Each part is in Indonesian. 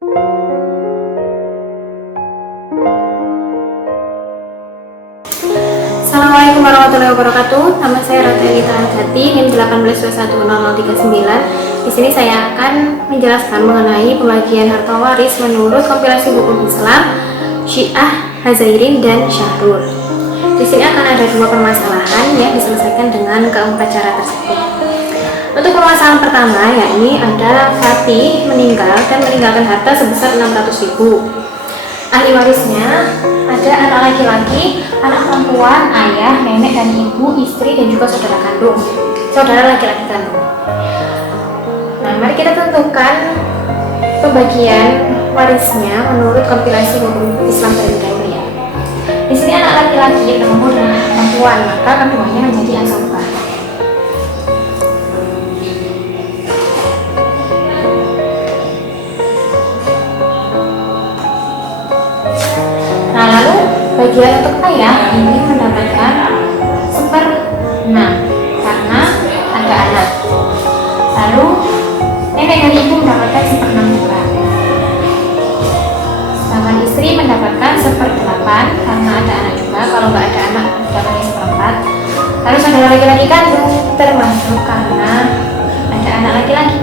Assalamualaikum warahmatullahi wabarakatuh. Nama saya Ratu Elita Harjati, NIM 18210039. Di sini saya akan menjelaskan mengenai pembagian harta waris menurut kompilasi hukum Islam, Syiah, Hazairin, dan Syahrul. Di sini akan ada dua permasalahan yang diselesaikan dengan keempat cara tersebut. Untuk permasalahan pertama, yakni ada Fatih meninggal dan meninggalkan harta sebesar 600.000. Ahli warisnya ada anak laki-laki, anak perempuan, ayah, nenek dan ibu, istri, dan juga saudara kandung, saudara laki-laki kandung. Nah, mari kita tentukan pembagian warisnya menurut kompilasi hukum Islam terlebih dahulu ya. Di sini anak laki-laki bertemu dengan anak perempuan, maka keduanya menjadi asobah. Nah, lalu bagian untuk ayah ini mendapatkan 1/6 karena ada anak. Lalu nenek dan ibu mendapatkan 1/6 juga. Sedangkan istri mendapatkan 1/8 karena ada anak juga. Kalau nggak ada anak mendapatkan 1/4. Lalu saudara laki-laki kandung termasuk karena ada anak laki-laki.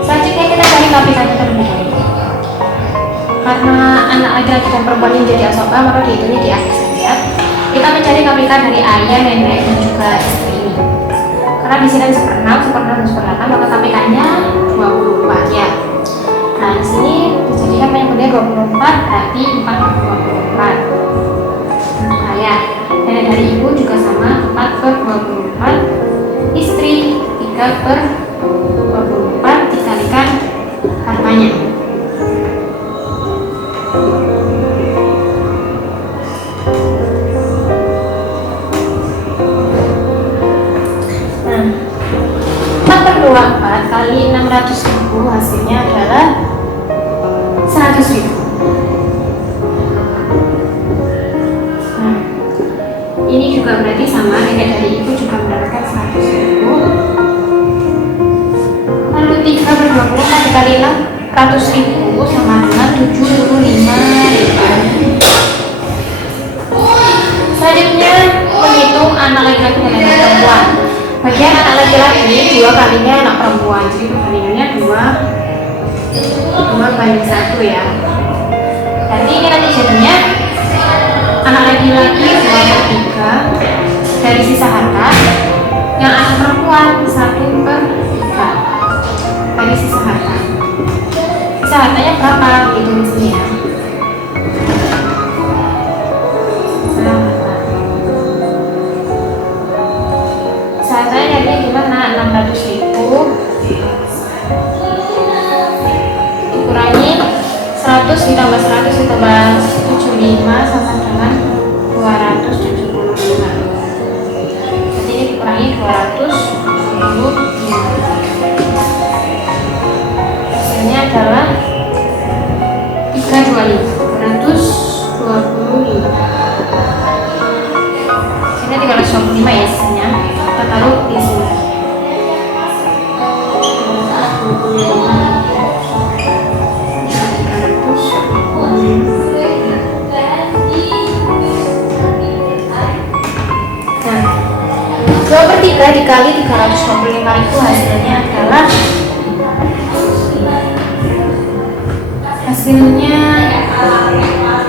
Selanjutnya kita cari KPK-nya terlebih dahulu. Karena anak laki-laki dan perempuan ini jadi asobah, maka dihitungnya di akhir saja. Kita mencari KPK dari ayah, nenek, dan juga istri ini. Karena di sini 1/6, 1/8, maka KPK-nya 24 ya. Nah, di sini dijadikan penyebutnya 24, berarti 4/24. Untuk ayah, nenek dari ibu juga sama 4/24. Istri 3/24 dikalikan hartanya. Nah, 4/24 kali 600.000 hasilnya adalah 100.000. Nah, ini juga berarti sama, nenek dari ibu juga mendapatkan 100.000. Lalu 3/24 dikali 600.000 sama dengan 75.000. Selanjutnya menghitung anak laki-laki dan anak perempuan. Bagian anak laki-laki 2 kalinya anak perempuan, jadi perbandingannya 2/1 ya. Jadi ini nanti jadinya anak laki-laki 2/3 dari sisa harta, yang anak perempuan 1/3 dari sisa harta. Sisa hartanya berapa? Gitu di sini ya. Saya jadinya gimana? 600.000 dikurangi 100 ditambah 100 ditambah 75 sama dengan 275. Jadi ini dikurangi 275. Hasilnya adalah 225. Ini 325 ya sisanya. Kita taruh di sini. Nah, 2/3 dikali 325 itu hasilnya adalah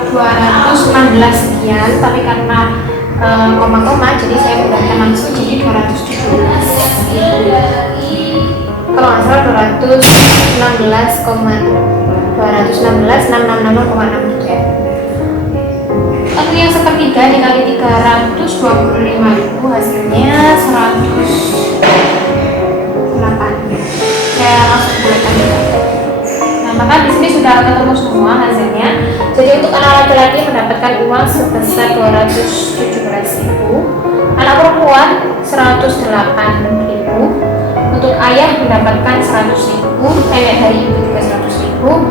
216 sekian, tapi karena koma-koma jadi saya gunakan langsung jadi 217. Kalau nggak salah 216,660,6 gitu ya. Lalu yang 1/3 dikali 325.000 hasilnya 108. Saya langsung buatkan juga. Nah, maka di sini sudah ketemu semua hasilnya. Jadi untuk anak laki-laki mendapatkan uang sebesar 217.000, anak perempuan 108.000, untuk ayah mendapatkan 100.000, nenek dari ibu juga 100.000,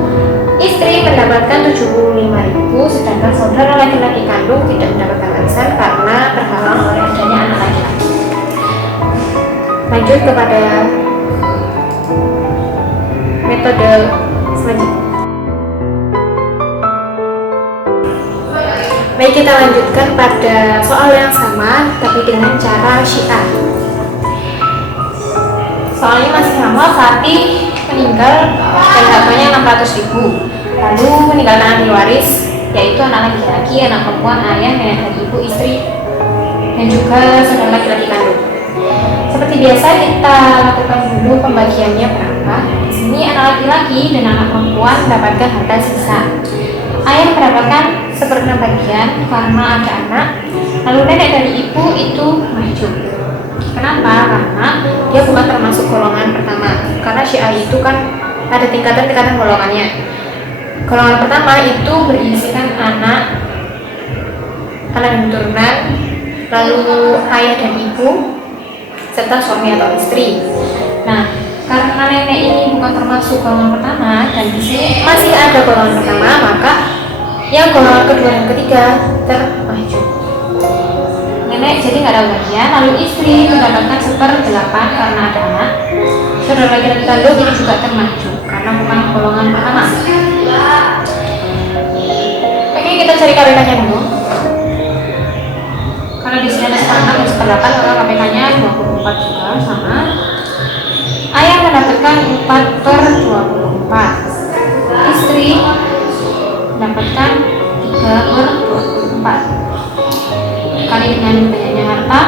istri mendapatkan 75.000, sedangkan saudara laki-laki kandung tidak mendapatkan warisan karena terhalang oleh adanya anak laki-laki. Lanjut kepada metode metode selanjutnya. Baik, kita lanjutkan pada soal yang sama tapi dengan cara Syiah. Soalnya masih sama. Fatih meninggal dan hartanya 600.000, lalu meninggalkan ahli waris yaitu anak laki-laki, anak perempuan, ayah, nenek dan ibu, istri, dan juga saudara laki-laki kandung. Seperti biasa kita lakukan dulu pembagiannya berapa. Di sini anak laki-laki dan anak perempuan mendapatkan harta sisa. Ayah mendapatkan 1/6 bagian karena ada anak, lalu nenek dari ibu itu mahjub. Kenapa? Karena dia bukan termasuk golongan pertama. Karena Syiah itu kan ada tingkatan-tingkatan golongannya. Golongan pertama itu berisikan anak dan turunan, lalu ayah dan ibu, serta suami atau istri. Nah, karena nenek ini bukan termasuk golongan pertama dan di sini masih ada golongan pertama, maka yang golongan kedua dan ketiga termahjub. Nenek jadi nggak ada bagian, lalu istri mendapatkan 1/8 karena ada anak. Saudara laki-laki kandung ini juga termahjub karena bukan golongan pertama. Oke, kita cari KPK-nya dulu. Karena di sini ada 1/6 dan 1/8, maka KPK-nya 24 juga sama. Ayah mendapatkan 4/24. Istri mendapatkan 3/24. Kali dengan banyaknya harta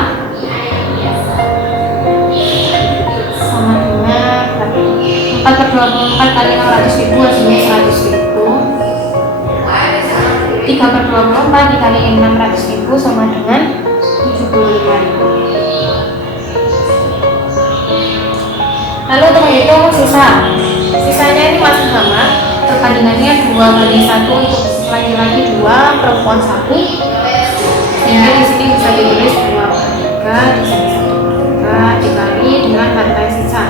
sama dengan 4/24 kali 600.000 hasilnya 100.000. 3/24 dikali 600.000 sama dengan 75.000. Lalu untuk menghitung sisanya ini masih sama, perbandingannya 2/1 untuk laki-laki 2, perempuan 1. Sehingga di sini bisa ditulis 2/3, di sini 1/3 dikali dengan harta sisa.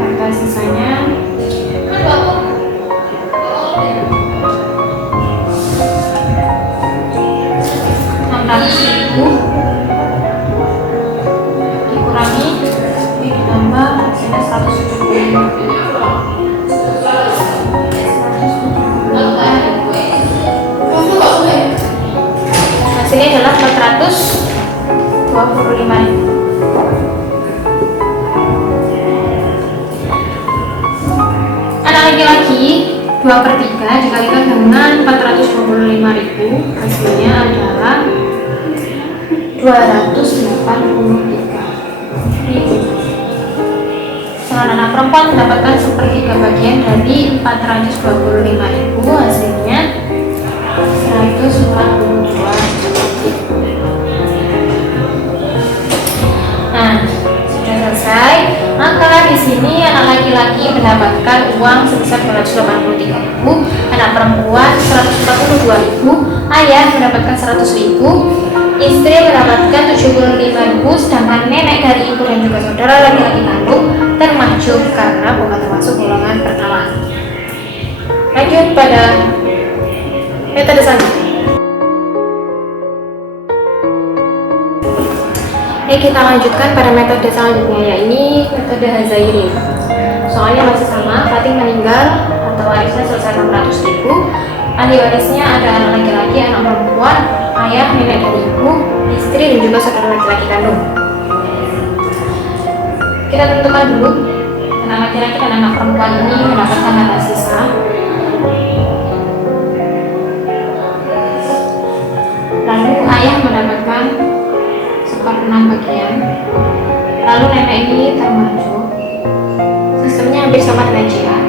Harta sisanya 600.000 dikurangi ditambah hasilnya 175. Hasilnya adalah 425.000. Anak laki-laki 2/3 dikalikan dengan 425.000, hasilnya adalah 283.000. Sedangkan anak perempuan mendapatkan 1/3 bagian dari 425.000, hasilnya 142. Nah, sudah selesai. Maka di sini anak laki-laki mendapatkan uang sebesar 283.000, anak perempuan 142.000, ayah mendapatkan 100.000, istri mendapatkan 75.000, sedangkan nenek dari ibu dan juga saudara laki-laki kandung termahjub karena bukan termasuk golongan pertama. Lanjut pada metode selanjutnya. Kita lanjutkan pada metode selanjutnya, yaitu metode Hazairin. Soalnya masih sama. Fatih meninggal, harta warisnya selesai 600.000. Ahli warisnya ada anak laki-laki, anak perempuan, ayah, nenek dan ibu, istri dan juga saudara laki-laki kandung. Kita tentukan dulu anak laki-laki dan anak perempuan ini mendapatkan harta sisa. Lalu ayah mendapatkan 1/6 bagian, lalu nenek ini termahjub. Sistemnya hampir sama dengan Syiah.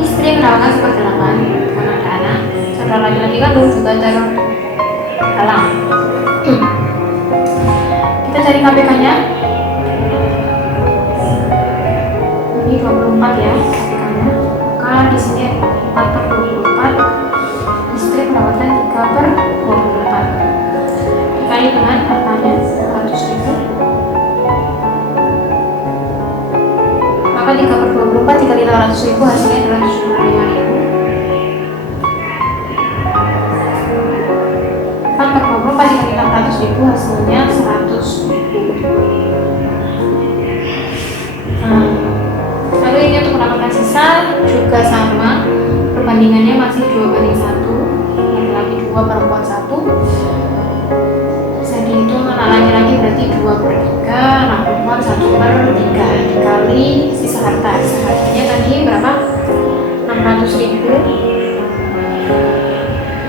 Istri mendapatkan 1/8 karena ada anak, saudara laki-laki kandung juga terhalang. Kita cari KPK-nya. Ini 24 ya KPK-nya. Maka di sini 4/24, istri mendapatkan 3/24. Dikali dengan hartanya 100.000, maka 3/24 dikali 600.000 hasilnya adalah 75.000. 4/24 dikali 600.000 hasilnya 100.000. Lalu ini untuk mendapatkan perbandingannya masih 2:1, laki-laki 2, perempuan 1. Bisa dihitung anak laki-laki berarti 2/3, anak perempuan 1/3, dikali sisa harta. Sisa hartanya tadi berapa? 600.000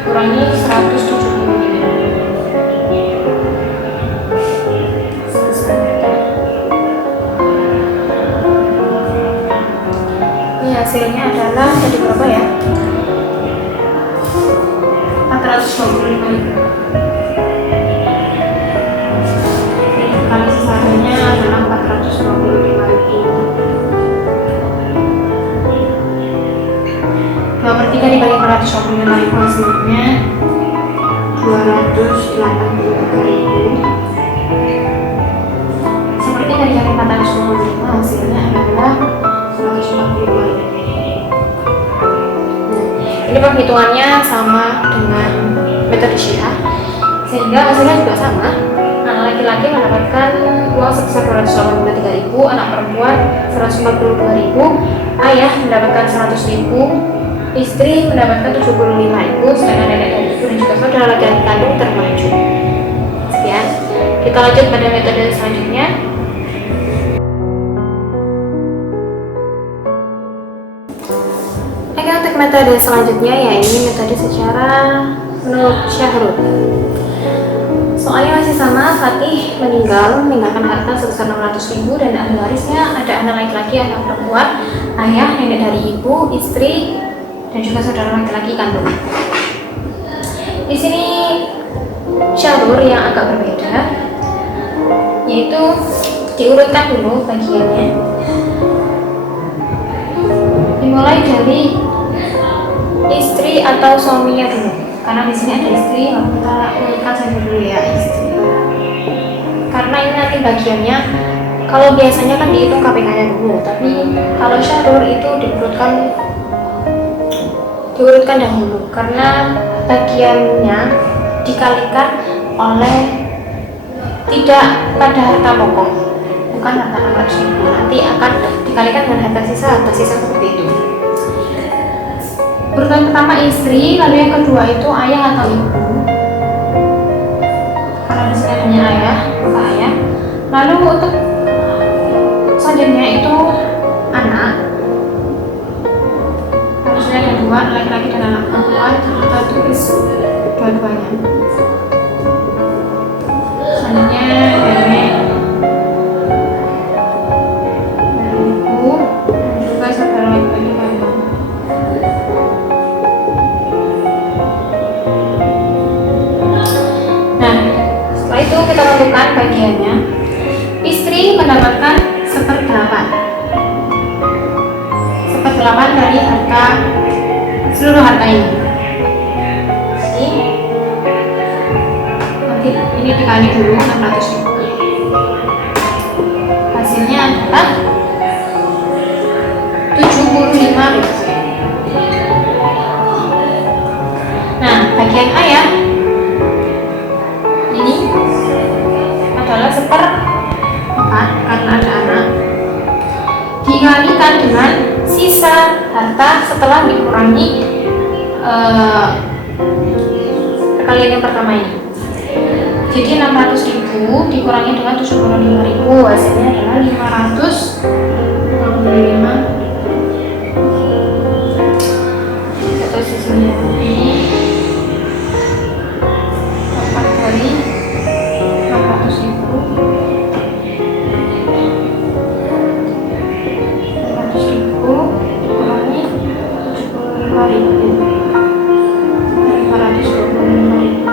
kurangi 175. Ini hasilnya adalah jadi berapa ya? 425.000. Kali sisanya adalah 425.000. 2/3 dibagi 425.000 hasilnya 283.000. Seperti dari yang 425 hasilnya adalah 145.000. Ini perhitungannya sama dengan metode Syiah, sehingga hasilnya juga sama. Anak laki-laki mendapatkan uang sebesar 283.000, anak perempuan 142.000, ayah mendapatkan 100.000, istri mendapatkan 75.000, sedangkan nenek dan ibu dan juga saudara laki-laki kandung termaju. Sekian, kita lanjut pada metode selanjutnya. Oke, untuk metode selanjutnya yaitu metode secara menurut Syahrul. Soalnya masih sama, Fatih meninggalkan harta sebesar 600.000 dan ahli warisnya ada anak laki-laki, anak perempuan, ayah, nenek dari ibu, istri, dan juga saudara laki-laki kandung. Di sini Syahrul yang agak berbeda, yaitu diurutkan dulu bagiannya. Dimulai dari istri atau suaminya dulu, karena di sini ada istri, lalu kita urutkan saja dulu ya istri. Karena ini nanti bagiannya, kalau biasanya kan dihitung KPK-nya dulu, tapi kalau Syahrul itu diurutkan dahulu, karena bagiannya dikalikan oleh tidak pada harta pokok, bukan harta 600.000, nanti akan dikalikan dengan harta sisa seperti itu. Urutan pertama istri, lalu yang kedua itu ayah atau ibu, karena di sini hanya ayah, maka ayah. Lalu untuk selanjutnya itu anak, harusnya ada 2, laki-laki dan anak perempuan, kita tulis dua-duanya. Selanjutnya nenek, ibu, dan juga saudara laki-laki kandung. Nah, setelah itu kita tentukan bagiannya. Istri mendapatkan 1/8 dari harta, seluruh harta ini. Nanti ini dikali dulu 600.000. Hasilnya adalah 75.000. Nah, bagian ayah ini adalah 1/4 karena ada anak, dikalikan dengan sisa harta setelah dikurangi perkalian yang pertama ini. Jadi 600.000 dikurangi dengan 75.000, hasilnya adalah 525. Atau sisinya ini 4 kali 600.000, 525.000 dari 425.000.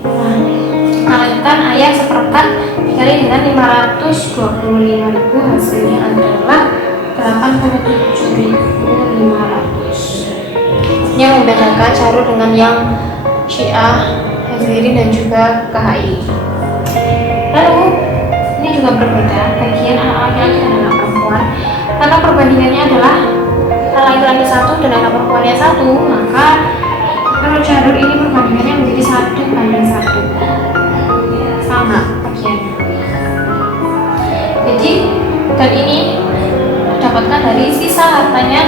Nah, kalikan ayah 1/4 dikali dengan 525.000, hasilnya adalah 87.500. Ini yang membedakan Syahrul dengan yang Syiah, Hadirin dan juga KHI. Lalu ini juga berbeda bagian anak laki-laki dan anak perempuan, karena perbandingannya adalah anak laki-laki 1 dan anak perempuannya 1, maka menurut Syahrul ini perbandingannya menjadi 1/1, sama bagiannya. Jadi dan ini didapatkan dari sisa hartanya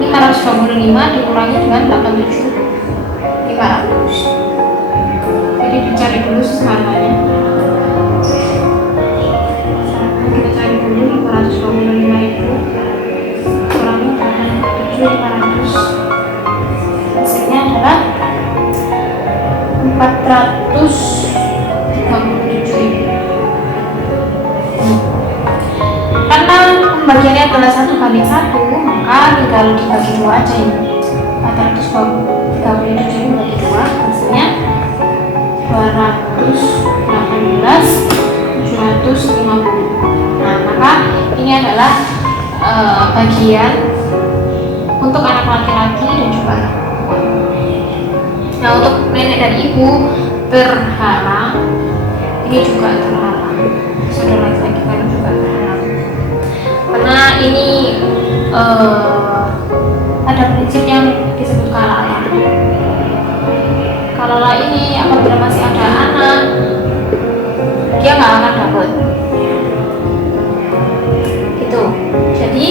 525 dikurangi dengan 87.500. Jadi dicari dulu sesamanya. Kita cari dulu 525.000 kurangi 87.500. Hasilnya adalah 437.000. Karena pembagiannya adalah 1/1, maka tinggal dibagi 2 aja ini. 437.000 bagi 2, hasilnya 218.750. Nah, maka ini adalah bagian untuk anak laki-laki dan juga anak perempuan. Nah, untuk nenek dan ibu berhala, ini juga terhalang. Saudara laki-laki kan juga terhalang. Karena ini ada prinsip yang disebut kalala. Kalala ini apabila masih ada anak, dia nggak akan dapat. Gitu. Jadi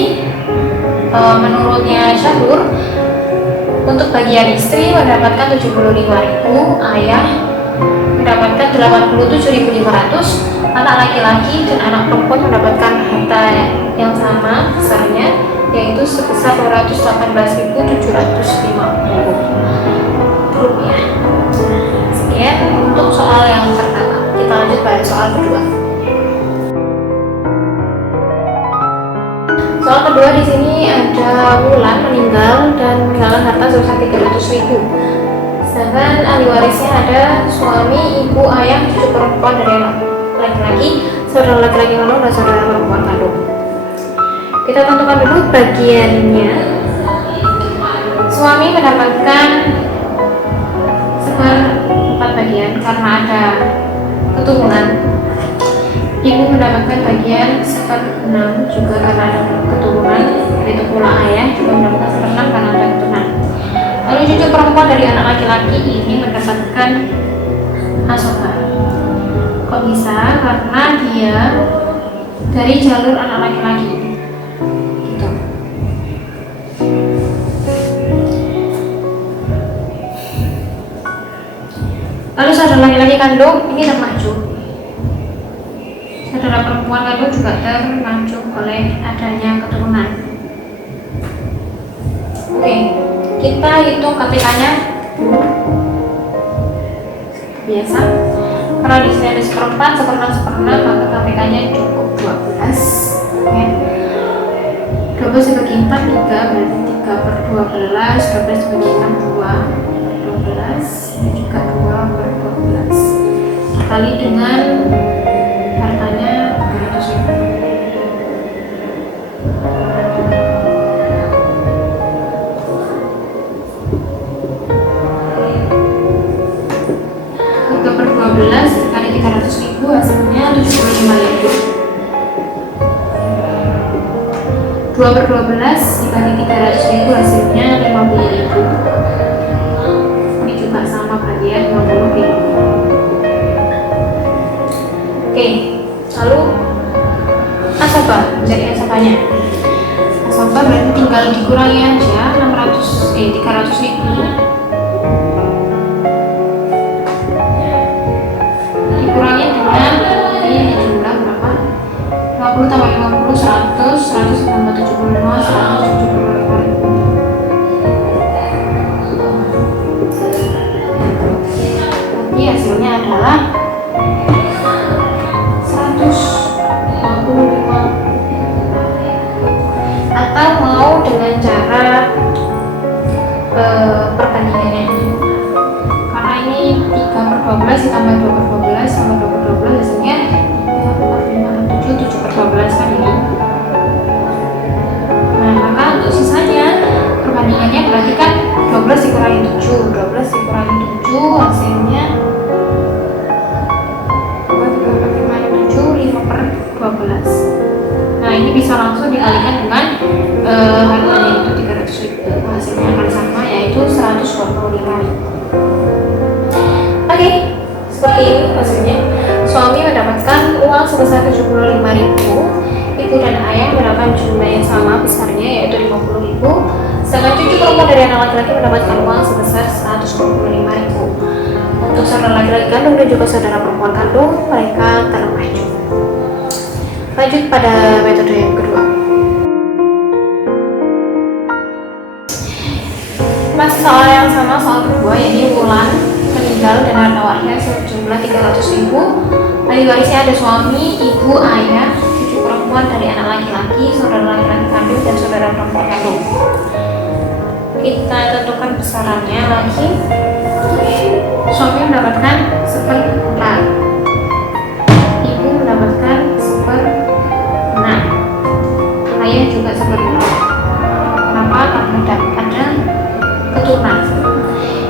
menurutnya Syahrur, untuk bagian istri mendapatkan 75.000, ayah mendapatkan 87.500, anak laki-laki dan anak perempuan mendapatkan harta yang sama besarnya, yaitu sebesar 218.750 rupiah. Sekian untuk soal yang pertama. Kita lanjut pada soal kedua. Soal kedua, di sini ada Wulan meninggal dan meninggalkan harta sebesar 300.000. Sedangkan ahli warisnya ada suami, ibu, ayah, cucu perempuan dari anak laki-laki, saudara laki-laki kandung dan saudara perempuan kandung. Kita tentukan dulu bagiannya. Suami mendapatkan 4 bagian karena ada keturunan. Ibu mendapatkan bagian 1/6 juga karena ada keturunan. Begitu pula ayah juga mendapatkan 1/6 karena ada keturunan. Lalu cucu perempuan dari anak laki-laki ini mendapatkan asoka. Kok bisa? Karena dia dari jalur anak laki-laki. Gitu. Lalu saudara laki-laki kandung ini termajuk. Saudara perempuan kandung juga termajuk oleh adanya keturunan. Oke, kita hitung KTK-nya biasa. Karena di sini ada 1/4, maka KTK-nya cukup 12. Oke. 12 dibagi 4, 3, berarti 3/12. 12 dibagi 6, 2/12. Ini juga 2/12. Kali dengan hartanya 300.000. Dikali 300.000 hasilnya 75.000. 2/12 dikali 300.000 hasilnya 50.000. Ini juga sama bagian 50.000. Oke, lalu nasabah, mencari nasabahnya. Nasabah berarti tinggal dikurangi aja 300.000. Dikurangi dengan ini jumlah berapa? 50 tambah 50, 100, 100 tambah 75, 175.000. Jadi hasilnya adalah 125. Atau mau dengan cara perbandingannya, karena ini 3/12 ditambah 2/12 sama 2/12 hasilnya 4, 5, 6, 7, 7/12 kan ini. Nah, maka untuk sisanya perbandingannya berarti kan 12 dikurangi 7, 12 dikurangi 7 hasilnya 2, 3, 4, 5, 6, 7, 5/12. Nah, ini bisa langsung dikalikan dengan harganya itu 300.000. Hasilnya akan sama, yaitu 125.000. Oke, seperti ini hasilnya. Suami mendapatkan uang sebesar 75.000, ibu dan ayah mendapatkan jumlah yang sama besarnya, yaitu 50.000. Sedangkan anak laki-laki mendapatkan uang sebesar 125.000. Untuk saudara laki-laki kandung dan juga saudara perempuan kandung, mereka termaju. Lanjut pada metode yang kedua. Masih soal yang sama, soal kedua, yaitu Wulan meninggal dan harta warisnya sejumlah 300.000. Ahli warisnya ada suami, ibu, ayah, cucu perempuan dari anak laki-laki, saudara laki-laki kandung, dan saudara perempuan kandung. Kita tentukan besarannya lagi. Suami mendapatkan 1/4, ibu mendapatkan 1/6, ayah juga 1/6. Kenapa? Karena ada keturunan.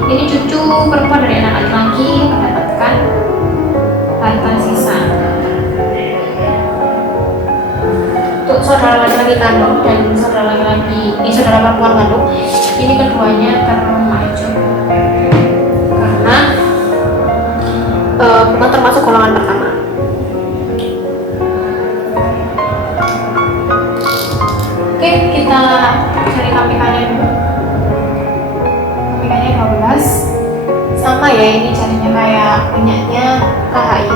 Ini cucu perempuan dari anak laki-laki mendapatkan harta sisa. Untuk saudara laki-laki kandung dan saudara perempuan kandung, ini keduanya termaju karena bukan termasuk golongan pertama. Oke, kita cari KPK-nya dulu. KPK-nya 12. Sama ya, ini carinya kayak punyanya KHI.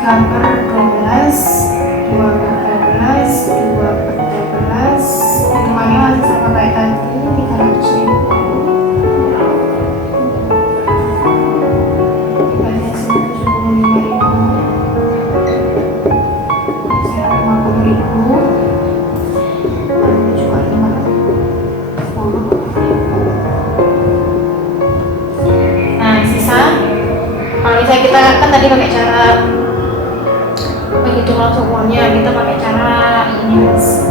3/12, 2/12, 2/12. Hitungannya masih sama kayak tadi, 300.000. Dibanding 175.000. 50.000. Lalu juga 50. Nah, sisa kalau misalnya kita kan tadi pakai cara menghitung langsung uangnya, kita pakai cara ini guys,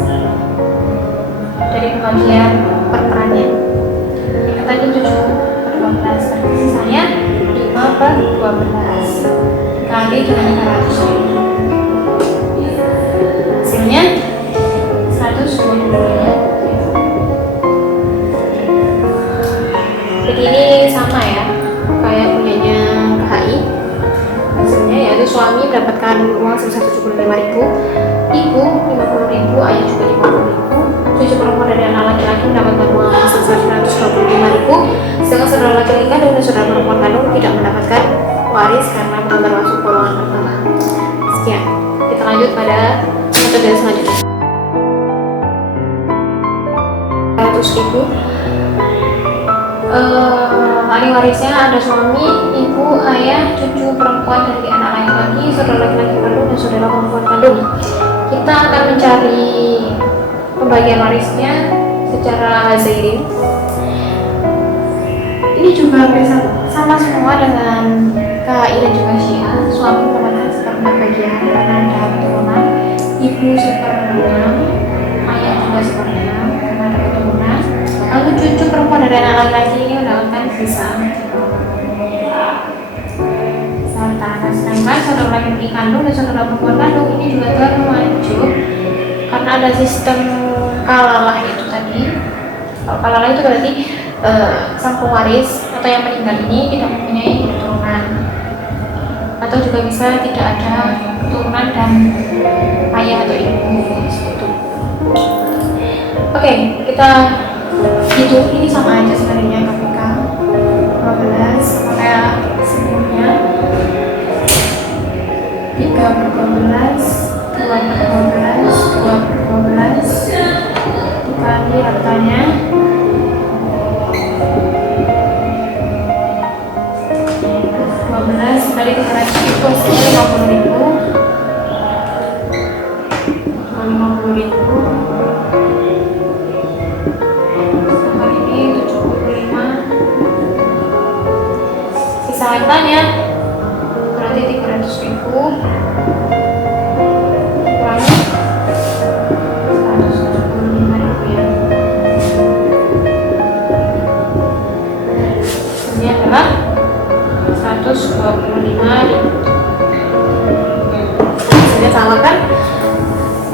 dari pembagian per-perannya. Yang tadi 7/12, sisanya 5/12 kali dengan 300.000. Hasilnya 125. Jadi ini sama ya, kayak punyanya KHI. Hasilnya yaitu suami mendapatkan uang sebesar 75.000, ibu 50.000, ayah juga 50.000, cucu perempuan dari anak laki-laki mendapatkan uang sebesar 125.000, sedangkan saudara laki-laki kandung dan saudara perempuan kandung tidak mendapatkan waris karena bukan termasuk golongan pertama. Sekian, kita lanjut pada metode selanjutnya. 100.000. Ahli warisnya ada suami, ibu, ayah, cucu perempuan dari anak laki-laki, saudara laki-laki kandung dan saudara perempuan kandung. Kita akan mencari pembagian warisnya secara Hazairin. Ini juga sama semua dengan KHI dan juga Syiah. Suami mendapatkan 1/4 bagian karena ada keturunan, ibu 1/6, ayah juga 1/6 karena ada keturunan. Lalu cucu perempuan dari anak laki-laki ini mendapatkan sisa. Sedangkan saudara laki-laki kandung dan saudara perempuan kandung ini juga termaju karena ada sistem kalalah itu tadi. Kalau kalalah itu berarti sang pewaris atau yang meninggal ini tidak mempunyai keturunan, atau juga bisa tidak ada keturunan dan ayah atau ibu seperti itu. Oke, kita hitung ini sama aja sebenarnya KPK 12 sama kayak sebelumnya. 3/12, 2/12, 2/12 dikali hartanya 12 kali 300 itu hasilnya 50.000. 50.000 sama ini 75. Sisa hartanya berarti 300.000 kurangi 175.000 ya. Ini adalah 125.000. Hasilnya sama kan?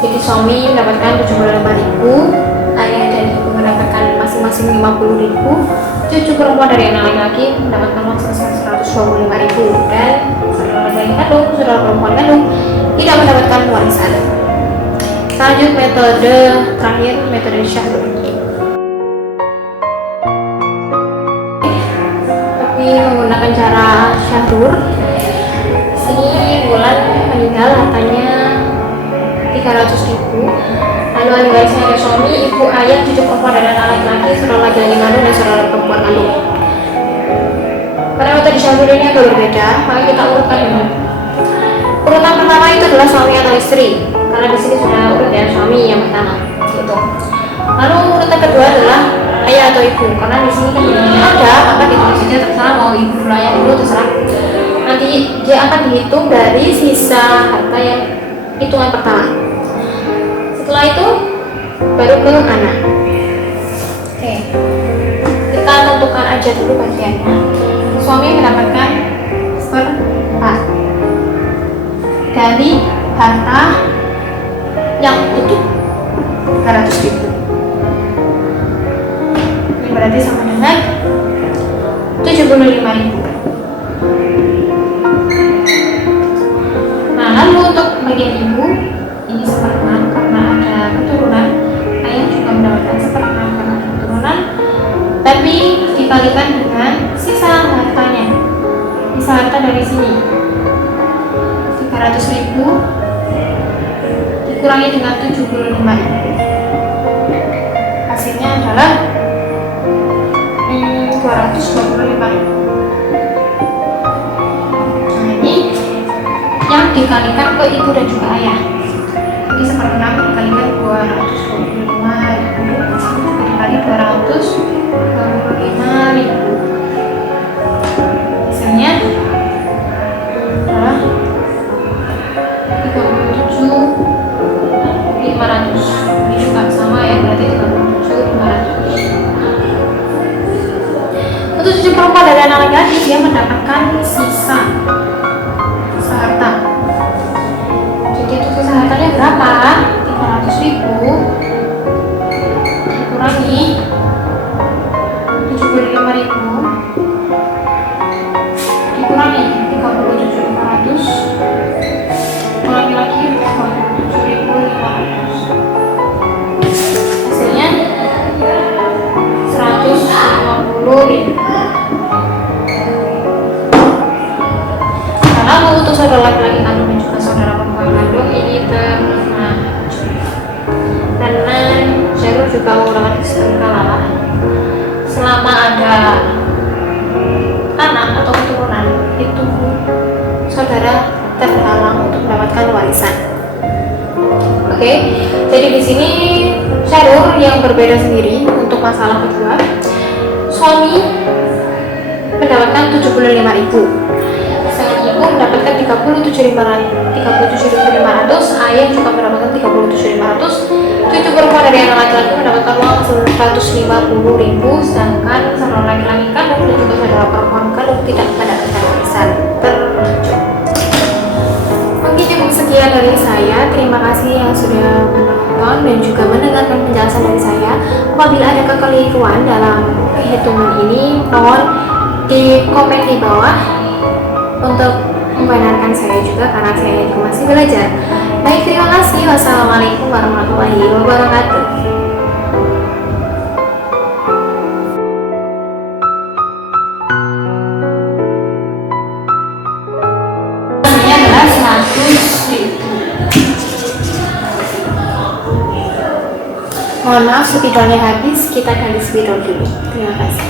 Jadi suami mendapatkan 75.000, ayah dan ibu mendapatkan masing-masing 50.000, cucu perempuan dari anak laki-laki mendapatkan uang sebesar 125.000, dan saudara laki-laki kandung, saudara perempuan kandung tidak mendapatkan warisan. Lanjut metode terakhir, metode Syahrul. Syahur. Sini Wulan meninggal hartanya 300.000. Lalu ahli warisnya ada suami, ibu, ayah, cucu perempuan dan anak laki-laki, saudara laki-laki kandung dan saudara perempuan kandung. Karena metode Syahur ini agak berbeda, maka kita urutkan dulu. Urutan pertama itu adalah suami atau istri, karena di sini sudah urut ya, suami yang pertama gitu. Lalu urutan kedua adalah ayah atau ibu, karena di sini kan ada, maka ditulis saja terserah mau ibu dulu ayah dulu terserah. Nanti dia akan dihitung dari sisa harta yang hitungan pertama. Setelah itu baru ke anak. Oke, kita tentukan aja dulu bagiannya. Suami mendapatkan seperempat dari harta yang utuh 300.000. Ini berarti sama dengan 75.000. Nah, lalu untuk bagian ibu ini 1/6 karena ada keturunan, ayah juga mendapatkan 1/6 karena ada keturunan, tapi dikalikan dengan sisa hartanya. Sisa harta dari sini 300.000 dikurangi dengan 75.000, hasilnya adalah 225.000. Nah, ini yang dikalikan ke ibu dan juga ayah. Jadi 1/6 dikalikan 225.000 dikali 225.000, hasilnya adalah 37.500. Ini juga sama ya, berarti 37.500. Untuk cucu perempuan dari anak laki-laki, dia mendapatkan sisa harta. Jadi untuk sisa hartanya berapa? 300.000 dikurangi 75.000 dikurangi 37.500 kurangi lagi 37.500, hasilnya 150.000. Lalu untuk saudara laki-laki kandung dan juga saudara perempuan kandung ini termahjur, karena Syahur juga menggunakan sistem kalalah. Selama ada anak atau keturunan, itu saudara terhalang untuk mendapatkan warisan. Oke, jadi di sini Syahur yang berbeda sendiri. Untuk masalah kedua, suami mendapatkan 75.000, sedangkan ibu mendapatkan 37.500, ayah juga mendapatkan 37.500, cucu perempuan dari anak laki-laki mendapatkan uang 150.000, sedangkan saudara laki-laki kandung dan juga saudara perempuan kandung tidak mendapatkan warisan termahjur. Mungkin cukup sekian dari saya. Terima kasih yang sudah menonton dan juga mendengarkan penjelasan dari saya. Apabila ada kekeliruan dalam perhitungan ini, mohon di komen di bawah untuk membenarkan saya juga, karena saya juga masih belajar. Baik, terima kasih. Wassalamualaikum warahmatullahi wabarakatuh. Ini adalah 100.000. Mohon maaf spidolnya habis, kita ganti spidol dulu. Terima kasih.